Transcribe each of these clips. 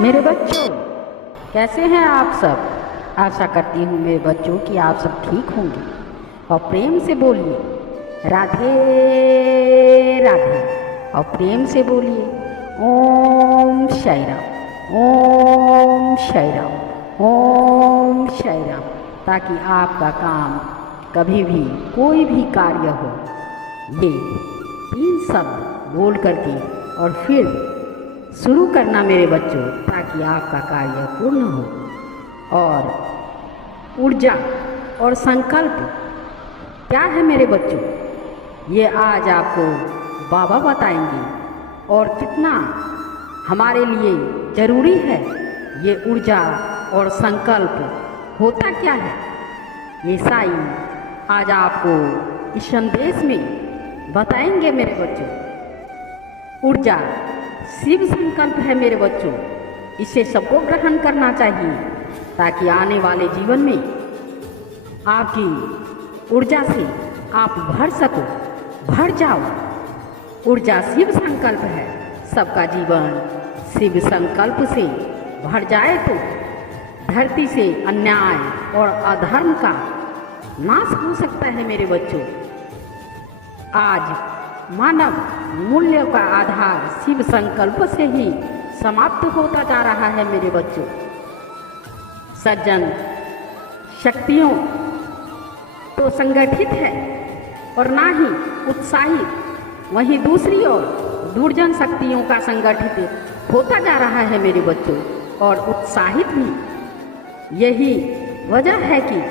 मेरे बच्चों, कैसे हैं आप सब। आशा करती हूँ मेरे बच्चों कि आप सब ठीक होंगे और प्रेम से बोलिए राधे राधे। और प्रेम से बोलिए ओम साई राम, ओम साई राम, ओम साई राम, ताकि आपका काम कभी भी कोई भी कार्य हो, ये 3 शब्द बोल करके और फिर शुरू करना मेरे बच्चों, ताकि आपका कार्य पूर्ण हो। और ऊर्जा और संकल्प क्या है मेरे बच्चों, ये आज आपको बाबा बताएंगे। और कितना हमारे लिए ज़रूरी है ये ऊर्जा और संकल्प होता क्या है, ये साईं आज आपको इस संदेश में बताएंगे मेरे बच्चों। ऊर्जा शिव संकल्प है मेरे बच्चों, इसे सबको ग्रहण करना चाहिए ताकि आने वाले जीवन में आपकी ऊर्जा से आप भर सको, भर जाओ। ऊर्जा शिव संकल्प है, सबका जीवन शिव संकल्प से भर जाए तो धरती से अन्याय और अधर्म का नाश हो सकता है मेरे बच्चों। आज मानव मूल्य का आधार शिव संकल्प से ही समाप्त होता जा रहा है मेरे बच्चों। सज्जन शक्तियों तो संगठित है और ना ही उत्साहित, वहीं दूसरी ओर दुर्जन शक्तियों का संगठित होता जा रहा है मेरे बच्चों, और उत्साहित भी। यही वजह है कि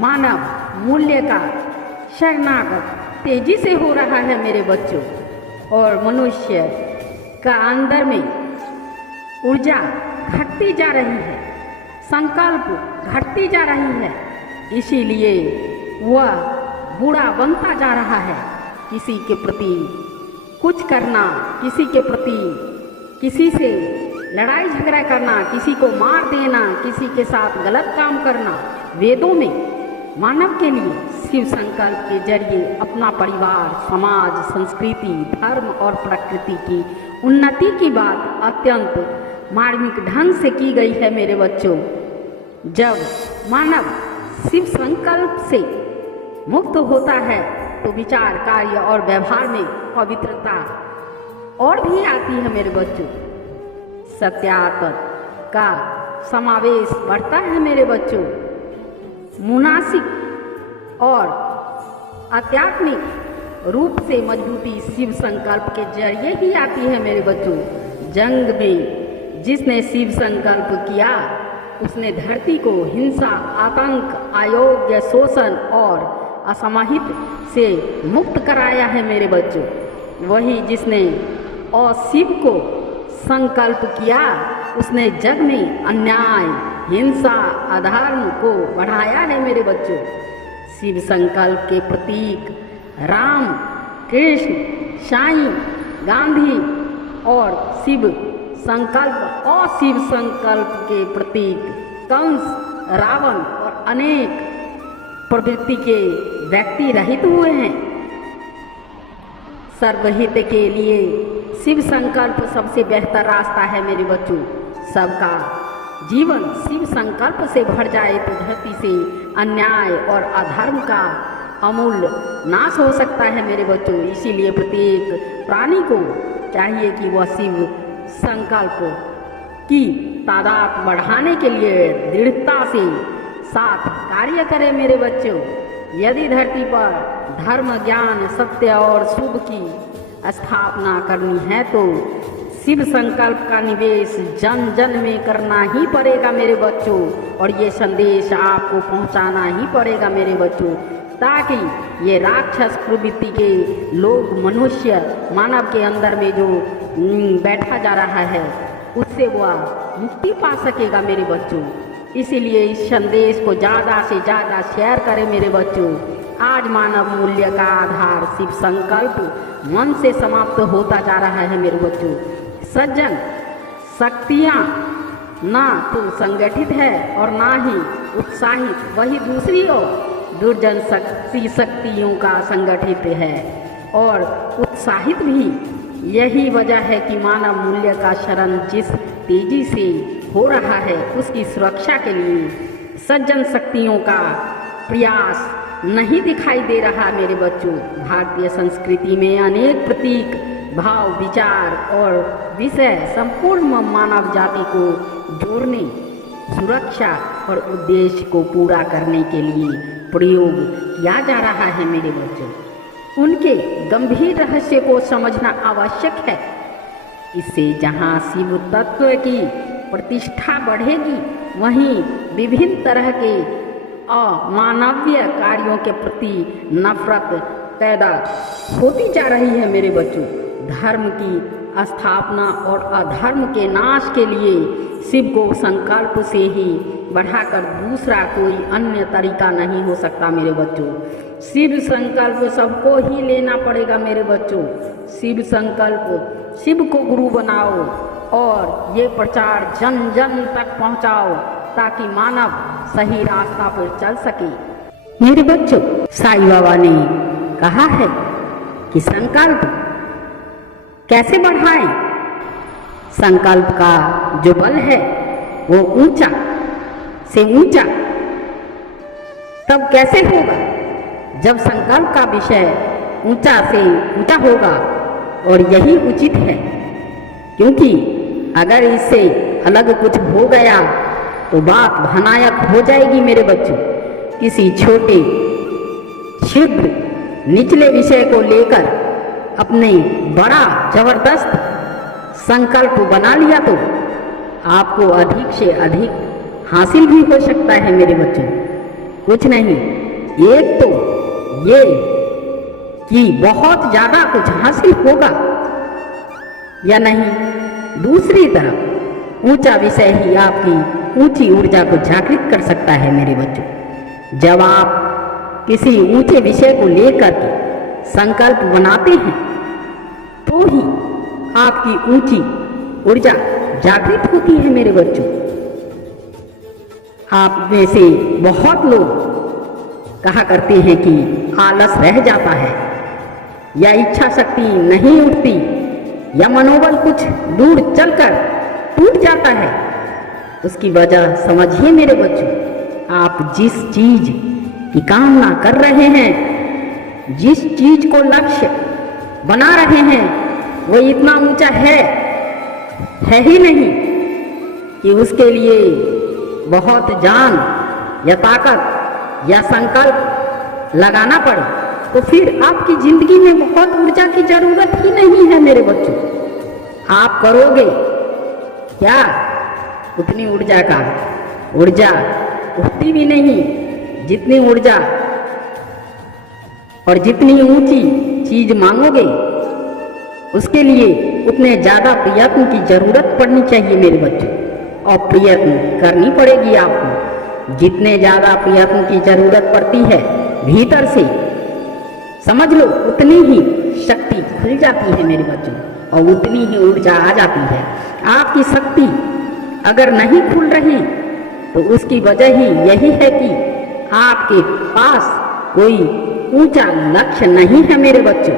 मानव मूल्य का शरणागत तेजी से हो रहा है मेरे बच्चों, और मनुष्य का अंदर में ऊर्जा घटती जा रही है, संकल्प घटती जा रही है। इसीलिए वह बूढ़ा बनता जा रहा है। किसी के प्रति कुछ करना, किसी के प्रति किसी से लड़ाई झगड़ा करना, किसी को मार देना, किसी के साथ गलत काम करना, वेदों में मानव के लिए शिव संकल्प के जरिए अपना परिवार, समाज, संस्कृति, धर्म और प्रकृति की उन्नति की बात अत्यंत मार्मिक ढंग से की गई है मेरे बच्चों। जब मानव शिव संकल्प से मुक्त होता है तो विचार, कार्य और व्यवहार में पवित्रता और भी आती है मेरे बच्चों। सत्यात्म का समावेश बढ़ता है मेरे बच्चों। मुनासिक और आध्यात्मिक रूप से मजबूती शिव संकल्प के जरिए ही आती है मेरे बच्चों। जंग में जिसने शिव संकल्प किया उसने धरती को हिंसा, आतंक, अयोग्य, शोषण और असमाहित से मुक्त कराया है मेरे बच्चों। वही जिसने अशिव को संकल्प किया उसने जग में अन्याय, हिंसा, अधर्म को बढ़ाया है मेरे बच्चों। शिव संकल्प के प्रतीक राम, कृष्ण, साईं, गांधी और शिव संकल्प अशिव संकल्प के प्रतीक कंस, रावण और अनेक प्रवृत्ति के व्यक्ति रहित हुए हैं। सर्वहित के लिए शिव संकल्प सबसे बेहतर रास्ता है मेरे बच्चों। सबका जीवन शिव संकल्प से भर जाए तो धरती से अन्याय और अधर्म का अमूल्य नाश हो सकता है मेरे बच्चों। इसीलिए प्रत्येक प्राणी को चाहिए कि वह शिव संकल्प की तादाद बढ़ाने के लिए दृढ़ता से साथ कार्य करे मेरे बच्चों। यदि धरती पर धर्म, ज्ञान, सत्य और शुभ की स्थापना करनी है तो शिव संकल्प का निवेश जन जन में करना ही पड़ेगा मेरे बच्चों। और ये संदेश आपको पहुंचाना ही पड़ेगा मेरे बच्चों, ताकि ये राक्षस प्रवृत्ति के लोग, मनुष्य, मानव के अंदर में जो बैठा जा रहा है उससे वह मुक्ति पा सकेगा मेरे बच्चों। इसीलिए इस संदेश को ज़्यादा से ज़्यादा शेयर करें मेरे बच्चों। आज मानव मूल्य का आधार शिव संकल्प मन से समाप्त होता जा रहा है मेरे बच्चों। सज्जन शक्तियाँ ना तो संगठित है और ना ही उत्साहित, वही दूसरी ओर दुर्जन शक्तियों का संगठित है और उत्साहित भी। यही वजह है कि मानव मूल्य का शरण जिस तेजी से हो रहा है, उसकी सुरक्षा के लिए सज्जन शक्तियों का प्रयास नहीं दिखाई दे रहा मेरे बच्चों। भारतीय संस्कृति में अनेक प्रतीक, भाव, विचार और विषय संपूर्ण मानव जाति को जोड़ने, सुरक्षा और उद्देश्य को पूरा करने के लिए प्रयोग किया जा रहा है मेरे बच्चों। उनके गंभीर रहस्य को समझना आवश्यक है। इससे जहाँ शिव तत्व की प्रतिष्ठा बढ़ेगी, वहीं विभिन्न तरह के अमानवीय कार्यों के प्रति नफरत पैदा होती जा रही है मेरे बच्चों। धर्म की स्थापना और अधर्म के नाश के लिए शिव को संकल्प से ही बढ़ाकर दूसरा कोई अन्य तरीका नहीं हो सकता मेरे बच्चों। शिव संकल्प सबको ही लेना पड़ेगा मेरे बच्चों। शिव संकल्प, शिव को गुरु बनाओ और ये प्रचार जन जन तक पहुंचाओ ताकि मानव सही रास्ता पर चल सके मेरे बच्चों। साईं बाबा ने कहा है कि संकल्प कैसे बढ़ाएं। संकल्प का जो बल है वो ऊंचा से ऊंचा तब कैसे होगा जब संकल्प का विषय ऊंचा से ऊंचा होगा, और यही उचित है, क्योंकि अगर इससे अलग कुछ हो गया तो बात भयानक हो जाएगी मेरे बच्चों। किसी छोटे क्षुद्र निचले विषय को लेकर अपने बड़ा जबरदस्त संकल्प बना लिया तो आपको अधिक से अधिक हासिल भी हो सकता है मेरे बच्चों। कुछ नहीं, एक तो ये कि बहुत ज़्यादा कुछ हासिल होगा या नहीं, दूसरी तरफ ऊंचा विषय ही आपकी ऊंची ऊर्जा को जागृत कर सकता है मेरे बच्चों। जब आप किसी ऊंचे विषय को लेकर के संकल्प बनाते हैं तो ही आपकी ऊंची ऊर्जा जागृत होती है मेरे बच्चों। आप में से बहुत लोग कहा करते हैं कि आलस रह जाता है, या इच्छा शक्ति नहीं उठती, या मनोबल कुछ दूर चलकर टूट जाता है। उसकी वजह समझिए मेरे बच्चों, आप जिस चीज की कामना कर रहे हैं, जिस चीज को लक्ष्य बना रहे हैं, वो इतना ऊंचा है ही नहीं कि उसके लिए बहुत जान या ताकत या संकल्प लगाना पड़े। तो फिर आपकी जिंदगी में बहुत ऊर्जा की जरूरत ही नहीं है मेरे बच्चों। आप करोगे क्या उतनी ऊर्जा का ऊर्जा उठती भी नहीं, जितनी ऊर्जा और जितनी ऊंची चीज मांगोगे उसके लिए उतने ज़्यादा प्रयत्न की जरूरत पड़नी चाहिए मेरे बच्चों, और प्रयत्न करनी पड़ेगी आपको। जितने ज़्यादा प्रयत्न की जरूरत पड़ती है भीतर से, समझ लो उतनी ही शक्ति खुल जाती है मेरे बच्चों, और उतनी ही ऊर्जा आ जाती है। आपकी शक्ति अगर नहीं खुल रही तो उसकी वजह ही यही है कि आपके पास कोई ऊंचा लक्ष्य नहीं है मेरे बच्चों।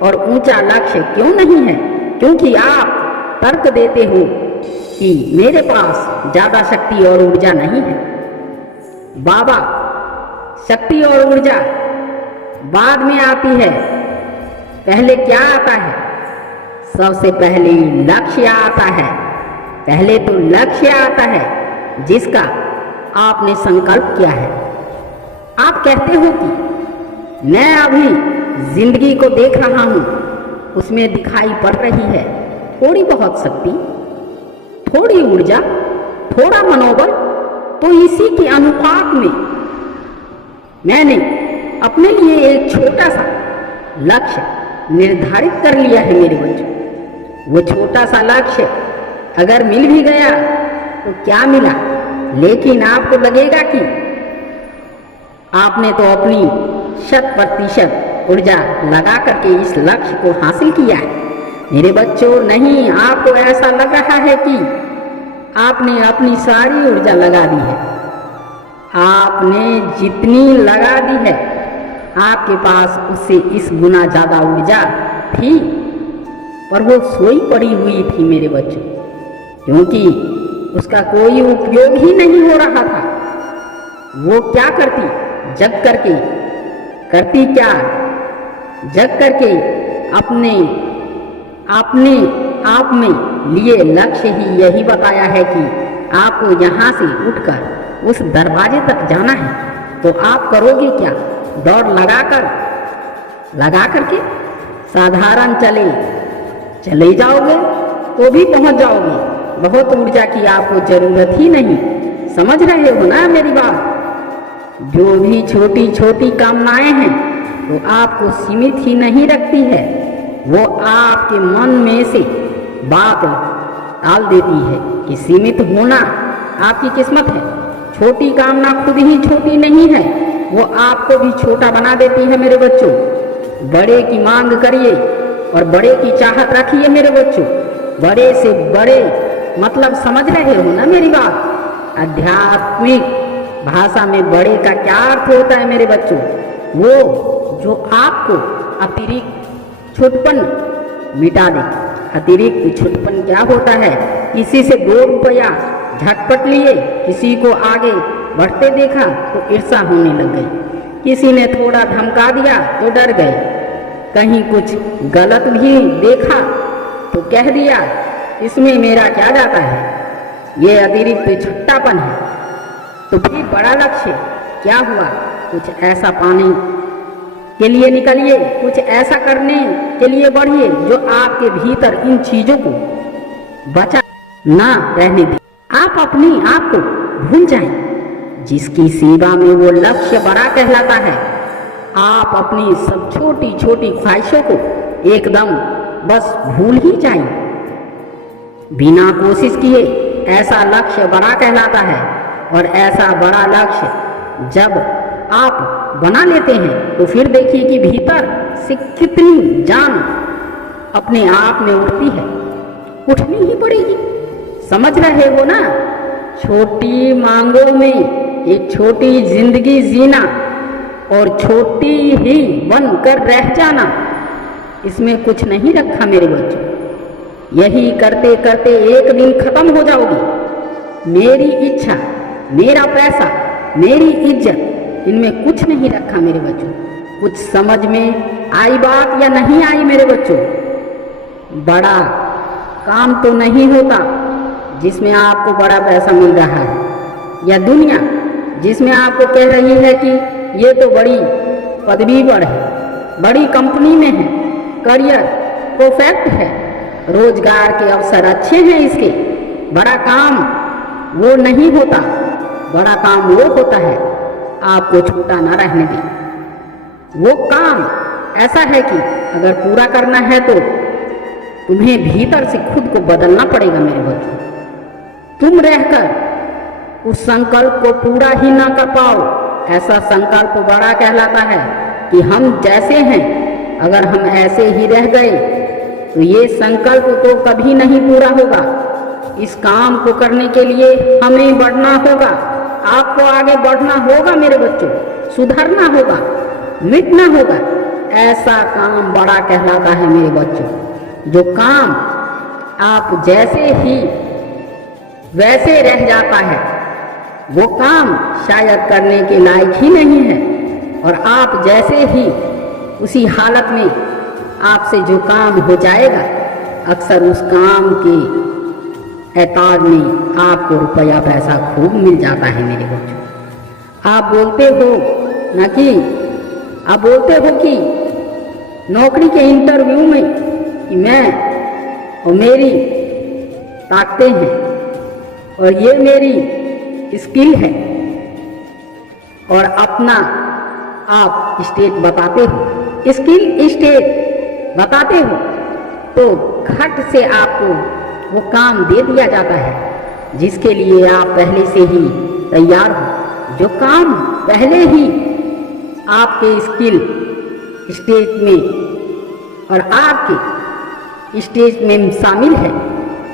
और ऊंचा लक्ष्य क्यों नहीं है? क्योंकि आप तर्क देते हो कि मेरे पास ज़्यादा शक्ति और ऊर्जा नहीं है। बाबा, शक्ति और ऊर्जा बाद में आती है, पहले क्या आता है? सबसे पहले लक्ष्य आता है। पहले तो लक्ष्य आता है जिसका आपने संकल्प किया है। आप कहते हो कि मैं अभी जिंदगी को देख रहा हूं, उसमें दिखाई पड़ रही है थोड़ी बहुत शक्ति, थोड़ी ऊर्जा, थोड़ा मनोबल, तो इसी के अनुपात में मैंने अपने लिए एक छोटा सा लक्ष्य निर्धारित कर लिया है मेरे बच्चों। वो छोटा सा लक्ष्य अगर मिल भी गया तो क्या मिला, लेकिन आपको लगेगा कि आपने तो अपनी 100% ऊर्जा लगा करके इस लक्ष्य को हासिल किया है। मेरे बच्चों नहीं, आपको ऐसा लग रहा है कि आपने अपनी सारी ऊर्जा लगा दी है। आपने जितनी लगा दी है, आपके पास उससे इस गुना ज़्यादा ऊर्जा थी, पर वो सोई पड़ी हुई थी मेरे बच्चों। क्योंकि उसका कोई उपयोग ही नहीं हो रहा था। वो क्या करती, जग करके करती क्या, जग करके अपने अपने आप में लिए लक्ष्य ही यही बताया है कि आपको यहाँ से उठकर उस दरवाजे तक जाना है। तो आप करोगे क्या? दौड़ लगा करके साधारण चले जाओगे तो भी पहुँच जाओगे। बहुत ऊर्जा की आपको जरूरत ही नहीं। समझ रहे हो ना मेरी बात? जो भी छोटी छोटी कामनाएं हैं तो आपको सीमित ही नहीं रखती है, वो आपके मन में से बात टाल देती है कि सीमित होना आपकी किस्मत है। छोटी कामना खुद ही छोटी नहीं है, वो आपको भी छोटा बना देती है मेरे बच्चों। बड़े की मांग करिए और बड़े की चाहत रखिए मेरे बच्चों। बड़े से बड़े मतलब समझ रहे हो ना मेरी बात? आध्यात्मिक भाषा में बड़े का क्या अर्थ होता है मेरे बच्चों? वो जो आपको अतिरिक्त छुटपन मिटा दे। अतिरिक्त छुटपन क्या होता है? किसी से 2 रुपया झटपट लिए, किसी को आगे बढ़ते देखा तो ईर्ष्या होने लग गई, किसी ने थोड़ा धमका दिया तो डर गए, कहीं कुछ गलत भी देखा तो कह दिया इसमें मेरा क्या जाता है। ये अतिरिक्त छुट्टापन है। तो फिर बड़ा लक्ष्य क्या हुआ? कुछ ऐसा पाने के लिए निकलिए, कुछ ऐसा करने के लिए बढ़िए जो आपके भीतर इन चीजों को बचा ना रहने दे। आप अपने आप को भूल जाएं। जिसकी सेवा में वो लक्ष्य बड़ा कहलाता है। आप अपनी सब छोटी छोटी ख्वाहिशों को एकदम बस भूल ही जाएं। बिना कोशिश किए ऐसा लक्ष्य बड़ा कहलाता है। और ऐसा बड़ा लक्ष्य जब आप बना लेते हैं तो फिर देखिए कि भीतर से कितनी जान अपने आप में उठती है। उठनी ही पड़ेगी। समझ रहे हो ना? छोटी मांगों में एक छोटी जिंदगी जीना और छोटी ही बनकर रह जाना, इसमें कुछ नहीं रखा मेरे बच्चों। यही करते करते एक दिन खत्म हो जाओगी। मेरी इच्छा, मेरा पैसा, मेरी इज्जत, इनमें कुछ नहीं रखा मेरे बच्चों। कुछ समझ में आई बात या नहीं आई मेरे बच्चों? बड़ा काम तो नहीं होता जिसमें आपको बड़ा पैसा मिल रहा है, या दुनिया जिसमें आपको कह रही है कि ये तो बड़ी पदवी पर है, बड़ी कंपनी में है, करियर परफेक्ट है, रोजगार के अवसर अच्छे हैं इसके। बड़ा काम वो नहीं होता। बड़ा काम वो होता है आपको छोटा ना रहने दे। वो काम ऐसा है कि अगर पूरा करना है तो तुम्हें भीतर से खुद को बदलना पड़ेगा मेरे बच्चों। तुम रहकर उस संकल्प को पूरा ही ना कर पाओ, ऐसा संकल्प बड़ा कहलाता है। कि हम जैसे हैं अगर हम ऐसे ही रह गए तो ये संकल्प तो कभी नहीं पूरा होगा। इस काम को करने के लिए हमें बढ़ना होगा। आपको आगे बढ़ना होगा मेरे बच्चों, सुधरना होगा, मिटना होगा। ऐसा काम बड़ा कहलाता है मेरे बच्चों। जो काम आप जैसे ही वैसे रह जाता है वो काम शायद करने के लायक ही नहीं है। और आप जैसे ही उसी हालत में आपसे जो काम हो जाएगा, अक्सर उस काम के एताज में आपको रुपया पैसा खूब मिल जाता है मेरे बच्चों। आप बोलते हो ना कि आप बोलते हो कि नौकरी के इंटरव्यू में कि मैं और मेरी ताकतें हैं और ये मेरी स्किल है, और अपना आप स्टेट बताते हो, स्किल स्टेट बताते हो, तो खट से आपको वो काम दे दिया जाता है जिसके लिए आप पहले से ही तैयार हो। जो काम पहले ही आपके स्किल स्टेज में और आपके स्टेज में शामिल है,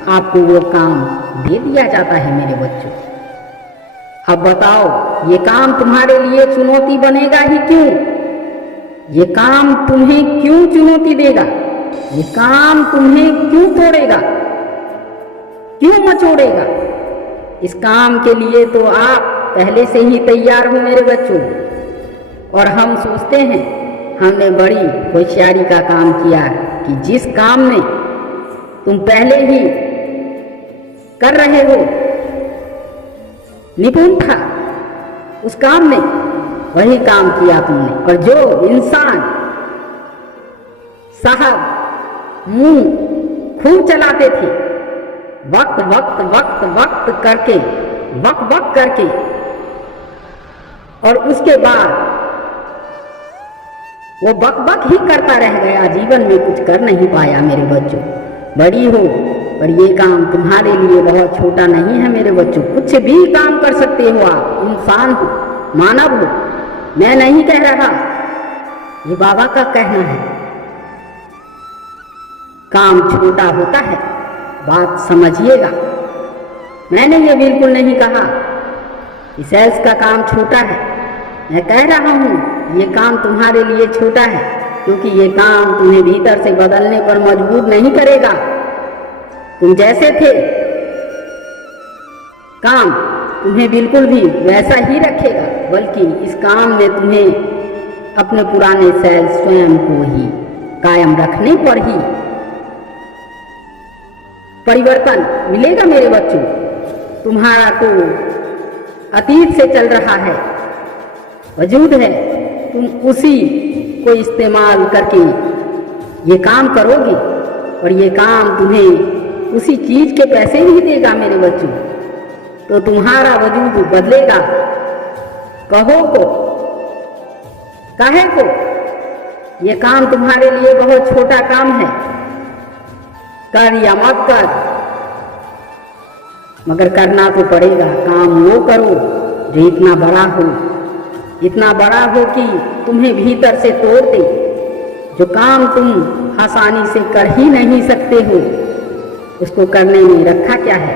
आपको वो काम दे दिया जाता है मेरे बच्चों। अब बताओ ये काम तुम्हारे लिए चुनौती बनेगा ही क्यों? ये काम तुम्हें क्यों चुनौती देगा? ये काम तुम्हें क्यों तोड़ेगा? क्यों मचोड़ेगा? इस काम के लिए तो आप पहले से ही तैयार हो मेरे बच्चों। और हम सोचते हैं हमने बड़ी होशियारी का काम किया कि जिस काम में तुम पहले ही कर रहे हो, निपुण था उस काम में, वही काम किया तुमने। और जो इंसान साहब मुंह खूब चलाते थे, वक्त वक्त वक्त वक्त करके, वक वक करके, और उसके बाद वो बक बक ही करता रह गया, जीवन में कुछ कर नहीं पाया मेरे बच्चों। बड़ी हो पर ये काम तुम्हारे लिए बहुत छोटा नहीं है मेरे बच्चों। कुछ भी काम कर सकते हो आप, इंसान हो, मानव हो। मैं नहीं कह रहा, ये बाबा का कहना है। काम छोटा होता है, बात समझिएगा। मैंने ये बिल्कुल नहीं कहा कि सेल्स का काम छोटा है। मैं कह रहा हूँ ये काम तुम्हारे लिए छोटा है, क्योंकि ये काम तुम्हें भीतर से बदलने पर मजबूर नहीं करेगा। तुम जैसे थे, काम तुम्हें बिल्कुल भी वैसा ही रखेगा, बल्कि इस काम में तुम्हें अपने पुराने सेल्स स्वयं को ही कायम रखने पर ही परिवर्तन मिलेगा मेरे बच्चों। तुम्हारा तो अतीत से चल रहा है, वजूद है, तुम उसी को इस्तेमाल करके ये काम करोगे, और ये काम तुम्हें उसी चीज के पैसे ही देगा मेरे बच्चों। तो तुम्हारा वजूद बदलेगा। कहो को, काहे को, ये काम तुम्हारे लिए बहुत छोटा काम है, कर या मत कर, मगर करना तो पड़ेगा। काम वो करो जो इतना बड़ा हो, इतना बड़ा हो कि तुम्हें भीतर से तोड़ दे। जो काम तुम आसानी से कर ही नहीं सकते हो, उसको करने में रखा क्या है।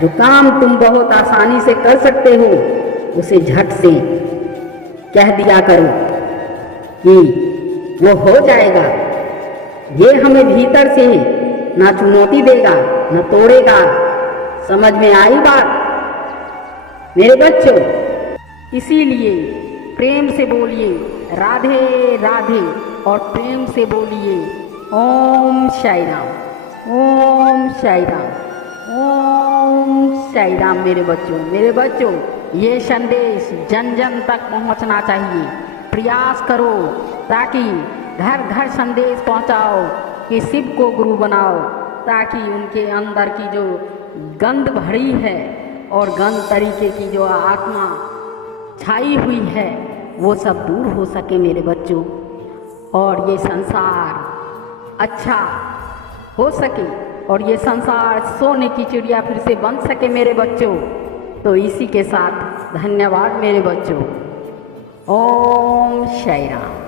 जो काम तुम बहुत आसानी से कर सकते हो, उसे झट से कह दिया करो कि वो हो जाएगा। ये हमें भीतर से ना चुनौती देगा, ना तोड़ेगा। समझ में आई बात मेरे बच्चों? इसीलिए प्रेम से बोलिए राधे राधे, और प्रेम से बोलिए ओम साई राम, ओम साई राम, ओम साई राम। मेरे बच्चों, ये संदेश जन जन तक पहुंचना चाहिए। प्रयास करो ताकि घर घर संदेश पहुंचाओ कि शिव को गुरु बनाओ, ताकि उनके अंदर की जो गंध भरी है और गंध तरीके की जो आत्मा छाई हुई है, वो सब दूर हो सके मेरे बच्चों, और ये संसार अच्छा हो सके, और ये संसार सोने की चिड़िया फिर से बन सके मेरे बच्चों। तो इसी के साथ धन्यवाद मेरे बच्चों। ओम साई राम।